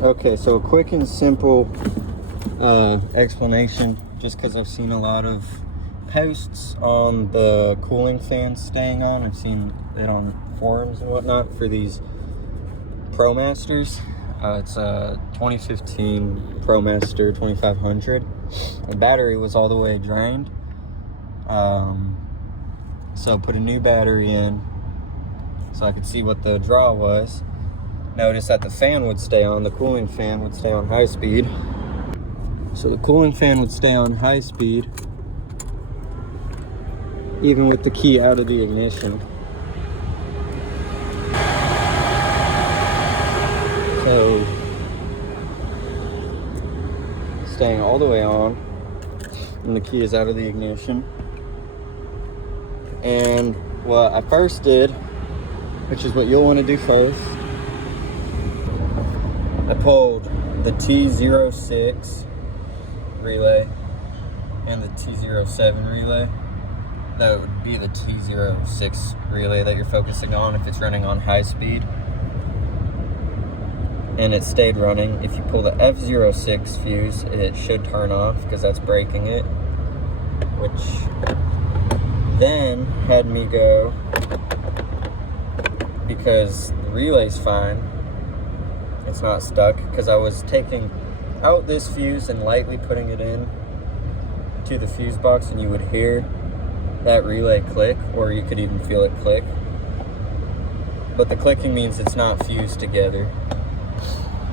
Okay, so a quick and simple explanation, just because I've seen a lot of posts on the cooling fans staying on. I've seen it on forums and whatnot for these Promasters. It's a 2015 Promaster 2500. The battery was all the way drained. So I put a new battery in so I could see what the draw was. Notice that the fan would stay on, the cooling fan would stay on high speed. So the cooling fan would stay on high speed even with the key out of the ignition. So staying all the way on and the key is out of the ignition. And what I first did, which is what you'll want to do first, I pulled the T06 relay and the T07 relay. That would be the T06 relay that you're focusing on if it's running on high speed. And it stayed running. If you pull the F06 fuse, it should turn off because that's breaking it. Which then had me go, because the relay's fine, it's not stuck, because I was taking out this fuse and lightly putting it in to the fuse box, and you would hear that relay click, or you could even feel it click. But the clicking means it's not fused together,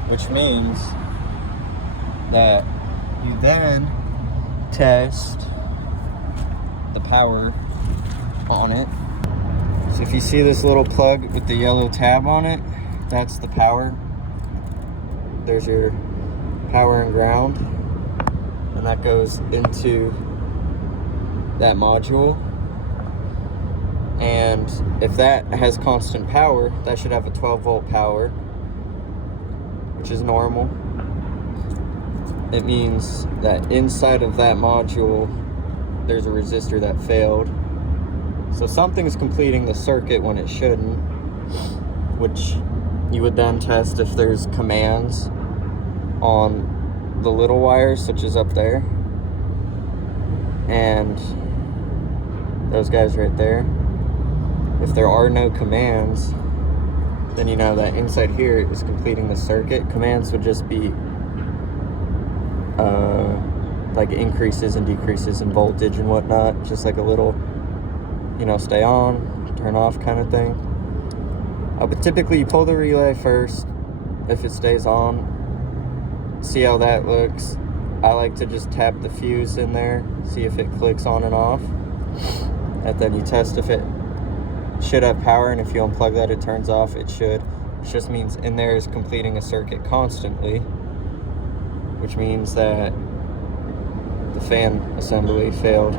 which means that you then test the power on it. So if you see this little plug with the yellow tab on it, that's the power. There's your power and ground, and that goes into that module. And if that has constant power, that should have a 12-volt power, which is normal. It means that inside of that module there's a resistor that failed. So something's completing the circuit when it shouldn't, which you would then test if there's commands on the little wires, such as up there and those guys right there. If there are no commands, then you know that inside here is completing the circuit. Commands would just be like increases and decreases in voltage and whatnot, just like a little, stay on, turn off kind of thing. But typically you pull the relay first. If it stays on, see how that looks. I like to just tap the fuse in there, see if it clicks on and off, and then you test if it should have power, and if you unplug that it turns off. It should. It just means in there is completing a circuit constantly, which means that the fan assembly failed.